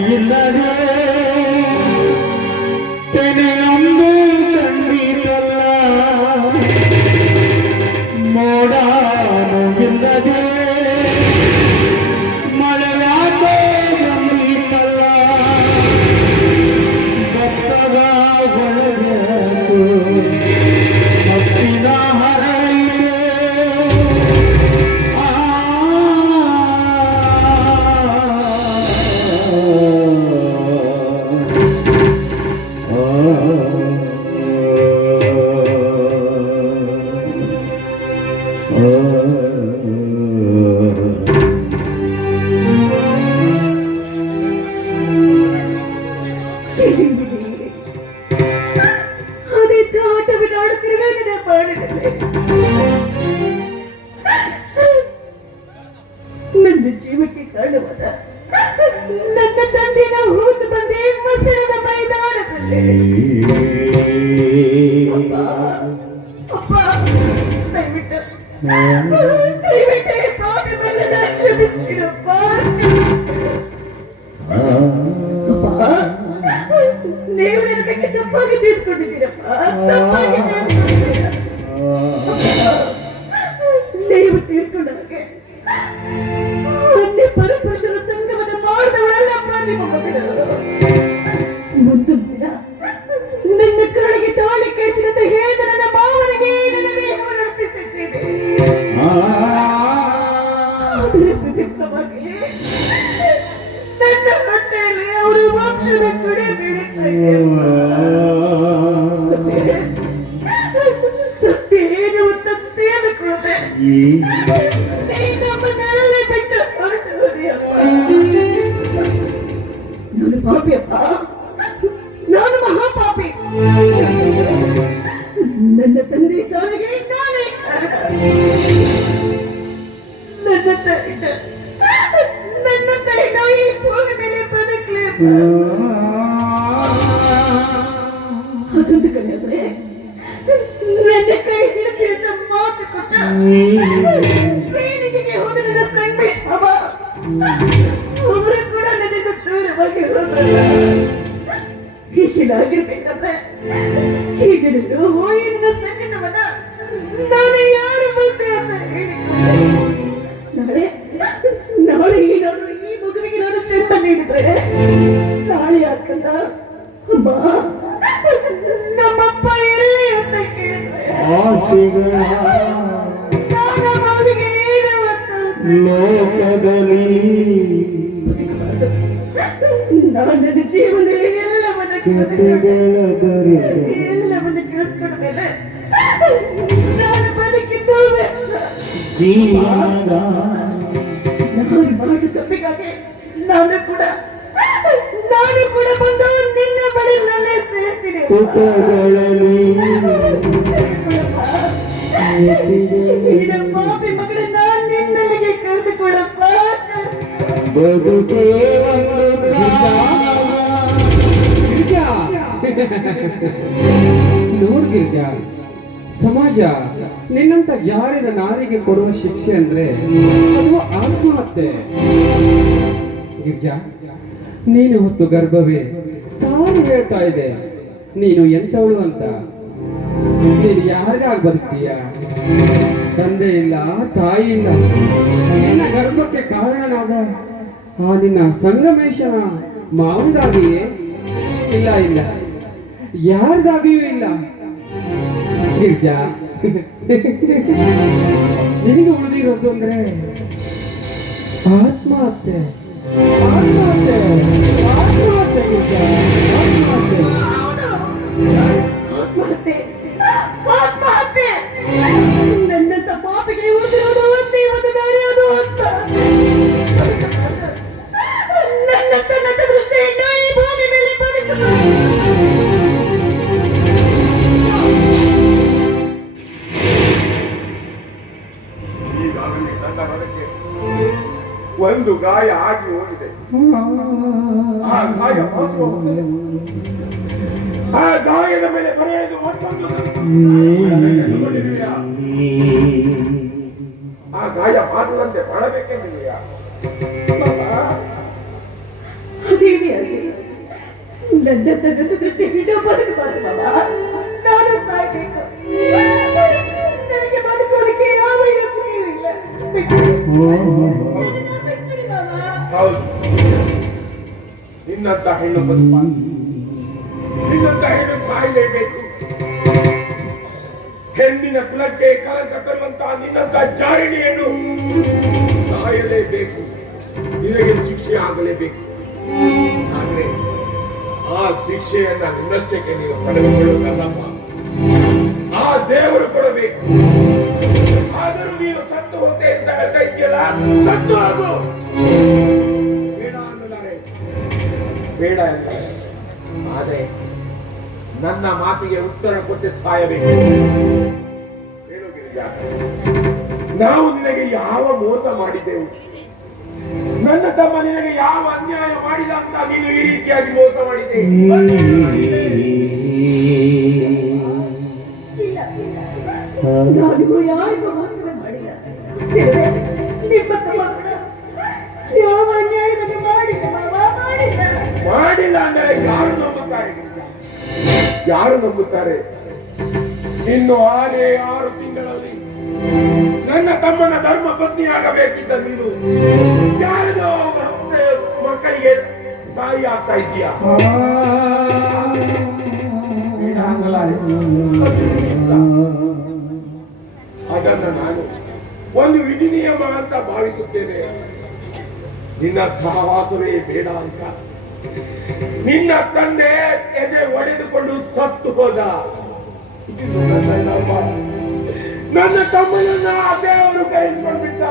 ಇಲ್ಲದೆ ತೆನೆಯೊಂದು ಕಂಡಿತಲ್ಲ ಮೋಡಾನು ಇಲ್ಲದೆ ಮಳೆಯಾಗೋ ಬಂದಿತಲ್ಲ ಭತ್ತದ ಒಳಗು ಮತ್ತಿನ ಹರೈತೆ ನನ್ನ ಜೀವಕ್ಕೆ ಕಾರಣವಾದ ನನ್ನ ತಂದೆನ ಹೋದ ಬಂದೆ ಮಸರದ ಮೈದಾನದಲ್ಲಿ ಅಪ್ಪ ದಯವಿಟ್ಟು ಪಾಪಿ ಮಗನ ಕ್ಷಮಿಸಿಡಪ್ಪ ನೀವು ನನ್ನ ಬಗ್ಗೆ ತಪ್ಪಾಗಿ ತಿಳ್ಕೊಂಡಿದ್ದೀರಪ್ಪ ನೀವು ತಿಳ್ಕೊಂಡಾಗೆ ಪರಪುರುಷರ ಸಂಗಮನ ಮಾಡಿದವಳೆಲ್ಲ ನಿಮ್ಮ ಮಗಳು ಮುಂದೊಂದು ದಿನ ನನ್ನ ಕರಳಿಗೆ ತಾಳಿ ಕೈತಿರಂತ ಹೇಳಿದ ನನ್ನ ಭಾವನೆಗೆ ನನ್ನ ದೇಹವನ್ನು ಅರ್ಪಿಸಿದ್ದೇನೆ ನನ್ನ ಹೊಟ್ಟೆಯಲ್ಲಿ ಅವರು ವಂಶದ ಕಡೆ ಸತ್ಯ ಏನು ತಪ್ಪೇನು ಕೊಡೆ ನಾನು ಪಾಪಿಯಪ್ಪ ನಾನು ಮಹಾಪಾಪಿ ನನ್ನ ತಂದೆ ಸಾವಿಗೆ ನಾನೇ ನನ್ನ ತಾಯಿನ ಈ ಭೂಮಿ ಮೇಲೆ ಬದುಕಲಿ ಅದೊಂದು ಕಡೆ ಆದ್ರೆ ನನ್ನ ಕೈ ಹಿಡಿದ ಮಾತು ಕೊಟ್ಟ ಟ್ರೈನಿಗೆ ಹೋದ ನನ್ನ ಸಂಗಮೇಶ್ ಬಾಬಾ ಅವರು ಕೂಡ ನನಗೆ ದೂರವಾಗಿ ಹೋದ್ರಲ್ಲ ಹೀಗಿನಾಗಿರ್ಬೇಕಾದ್ರೆ ಹೀಗೆ ಹೋಯಿನ ಸಂಕಟವನ್ನ ನಾನು ಯಾರು ಮುಂದೆ ಅಂತ ಹೇಳಿ ನಾಳೆ ಏನಾದ್ರು ಈ ಮಗುವಿಗೆ ನಾನು ಜನ್ಮ ನೀಡಿದ್ರೆ ನಾಳೆ ಯಾಕಂದ ಅಮ್ಮ ನಮ್ಮಪ್ಪ ಎಲ್ಲಿ ಅಂತ ಕೇಳಿದ್ರೆ ನಾನು ಮಗುವಿಗೆ ಏನು ಅಂತ ಲೋಕದಲ್ಲಿ ನಾನು ನನ್ನ ಜೀವನದಲ್ಲಿ ಎಲ್ಲವನ್ನ ಕೇಳಿಸ್ಕೊಂಡ ಮೇಲೆ ನಾನು ಬದುಕಿದ್ದು ಜೀವನದ ನಾನು ಮಾಡಿ ತಪ್ಪಿಗಾಗಿ ನಾನು ಕೂಡ ಬಂದು ನಿನ್ನ ಬಳಿ ನನ್ನೇ ಸೇರ್ತೀನಿ ಪುಟಗಳಲ್ಲಿ ಪಾಪಿ ಮಗಳ ನಾನು ನಿನ್ನಲ್ಲಿಗೆ ಕರೆದುಕೊಡಪ್ಪ ಬದುಕೇ ನೋಡ್ ಗಿರ್ಜಾ, ಸಮಾಜ ನಿನ್ನಂತ ಜಾರಿದ ನಾರಿಗೆ ಕೊಡುವ ಶಿಕ್ಷೆ ಅಂದ್ರೆ ಅದು ಆತ್ಮಹತ್ಯೆ. ಗಿರ್ಜಾ, ನೀನು ಹೊತ್ತು ಗರ್ಭವೇ ಸಾರಿ ಹೇಳ್ತಾ ಇದೆ ನೀನು ಎಂತವಳು ಅಂತ. ನೀನು ಯಾರಿಗಾಗಿ ಬದುಕ್ತೀಯ? ತಂದೆ ಇಲ್ಲ, ತಾಯಿ ಇಲ್ಲ. ನಿನ್ನ ಗರ್ಭಕ್ಕೆ ಕಾರಣನಾದ ಆ ನಿನ್ನ ಸಂಗಮೇಶನ ಮಾವನಿಗಾಗಿಯೇ? ಇಲ್ಲ ಇಲ್ಲ, ಯಾರಿಗಾಗಿಯೂ ಇಲ್ಲ. ಗಿರ್ಜಾ, ನಿನಗೆ ಉಳಿದಿರೋದು ಅಂದ್ರೆ ಆತ್ಮಹತ್ಯೆ. ಆತ್ಮಹತ್ಯೆ ಆತ್ಮಹತ್ಯೆ ಗಿರ್ಜಾ, ಆತ್ಮಹತ್ಯೆ. ಆತ್ಮಹತ್ಯೆ ನನ್ನಂತ ಪಾಪಿಗೆ ಉಳಿದಿರೋದು ಒಂದೇ ಒಂದು ದಾರಿ, ಅದು ಅಂತ ನನ್ನಂತ ನನ್ನ ದೃಷ್ಟಿಯಿಂದ ಈ ಭೂಮಿ ಮೇಲೆ ಈಗಾಗಲೇ ನನ್ನ ಹೊರಗೆ ಒಂದು ಗಾಯ ಆಗಿ ಹೋಗಿದೆ. ಆ ಗಾಯ ಮಾಸುವ ಮೊದಲೇ ಆ ಗಾಯದ ಮೇಲೆ ಬರೆಯುವುದು ಮತ್ತೊಂದು. ಆ ಗಾಯ ಮಾಸದಂತೆ ಬಾಳಬೇಕೆಂದಿದೆಯಾ? ಅದೇನೆ ಆಗಿ ನನ್ನ ತನ್ನದ ದೃಷ್ಟಿ ಬಿಟ್ಟು ಬದುಕಬಾರದು ಮಾವ. ನಾನು ಸಾಯ್ಬೇಕು. ನನಗೆ ಬದುಕೋದಕ್ಕೆ ಯಾವ ಯೋಚನೆಯೂ ಇಲ್ಲ. ಬಿಟ್ಬಿಡಿ. ನನ್ನನ್ನ ಬಿಟ್ಬಿಡಿ ಮಾವ. ಹೌದು, ನಿನ್ನಂತ ಹೆಣ್ಣು ಬದುಕಬಾರದು. ನಿನ್ನಂತ ಹೆಣ್ಣು ಸಾಯಲೇಬೇಕು. ಹೆಣ್ಣಿನ ಕುಲಕ್ಕೆ ಕಲಂಕ ತರುವಂತಹ ನಿನ್ನಂತ ಜಾರಿಣಿಯನ್ನು ಸಾಯಲೇಬೇಕು. ನಿನಗೆ ಶಿಕ್ಷೆ ಆಗಲೇಬೇಕು. ಆದ್ರೆ ಆ ಶಿಕ್ಷೆಯನ್ನ ನಿನ್ನಷ್ಟಕ್ಕೆ ನೀನು ಪಡೆದುಕೊಳ್ಳುವುದಲ್ಲಮ್ಮ, ಆ ದೇವರು ಕೊಡಬೇಕು. ಆದರೂ ನೀನು ಸತ್ತು ಹೋತೆ ಅಂತ ಹೇಳ್ತಾ ಇದೆಯಲ್ಲ, ಸತ್ತು ಆಗು. ಬೇಡ ಅನ್ನಲಾರೆ, ಬೇಡ ಎಂದರೆ, ಆದರೆ ನನ್ನ ಮಾತಿಗೆ ಉತ್ತರ ಕೊಟ್ಟು ಸಾಯಬೇಕು. ಹೇಳು ಗಿರಿಜಾ, ನಾವು ನಿನಗೆ ಯಾವ ಮೋಸ ಮಾಡಿದ್ದೆವು? ನನ್ನ ತಮ್ಮ ನಿನಗೆ ಯಾವ ಅನ್ಯಾಯ ಮಾಡಿದ ಅಂತ ನೀನು ಈ ರೀತಿಯಾಗಿ ಮೋಸ ಮಾಡಿದ್ದೆ? ಇಲ್ಲ, ನಾನಿಗೂ ಯಾರಿಗೂ ಮೋಸ ಮಾಡಿಲ್ಲ. ಅಷ್ಟೇ ನಿಮ್ಮ ತಮ್ಮ ಕೂಡ ಯಾವ ಅನ್ಯಾಯವನ್ನು ಮಾಡಿಲ್ಲ ಮಾವ, ಮಾಡಿಲ್ಲ. ಮಾಡಿಲ್ಲ ಅಂದರೆ ಯಾರು ನಂಬುತ್ತಾರೆ ಗಿರಿಜಾ? ಯಾರು ನಂಬುತ್ತಾರೆ? ಇನ್ನು 6 ತಿಂಗಳಲ್ಲಿ ನನ್ನ ತಮ್ಮನ ಧರ್ಮ ಪತ್ನಿ ಆಗಬೇಕಿದ್ದ ನೀನು ಯಾರಿಗೋ ಮಕ್ಕಳಿಗೆ ತಾಯಿ ಆಗ್ತಾ ಇದೀಯಾ? ಅದನ್ನ ನಾನು ಒಂದು ವಿಧಿ ನಿಯಮ ಅಂತ ಭಾವಿಸುತ್ತೇನೆ. ನಿನ್ನ ಸಹವಾಸವೇ ಬೇಡ ಅಂತ ನಿನ್ನ ತಂದೆ ಎದೆ ಒಡೆದುಕೊಂಡು ಸತ್ತು ಹೋದ. ಇದು ನನ್ನ ತಮ್ಮನನ್ನ ದೇವರು ಕೈಸ್ಕೊಂಡ್ಬಿಟ್ಟ.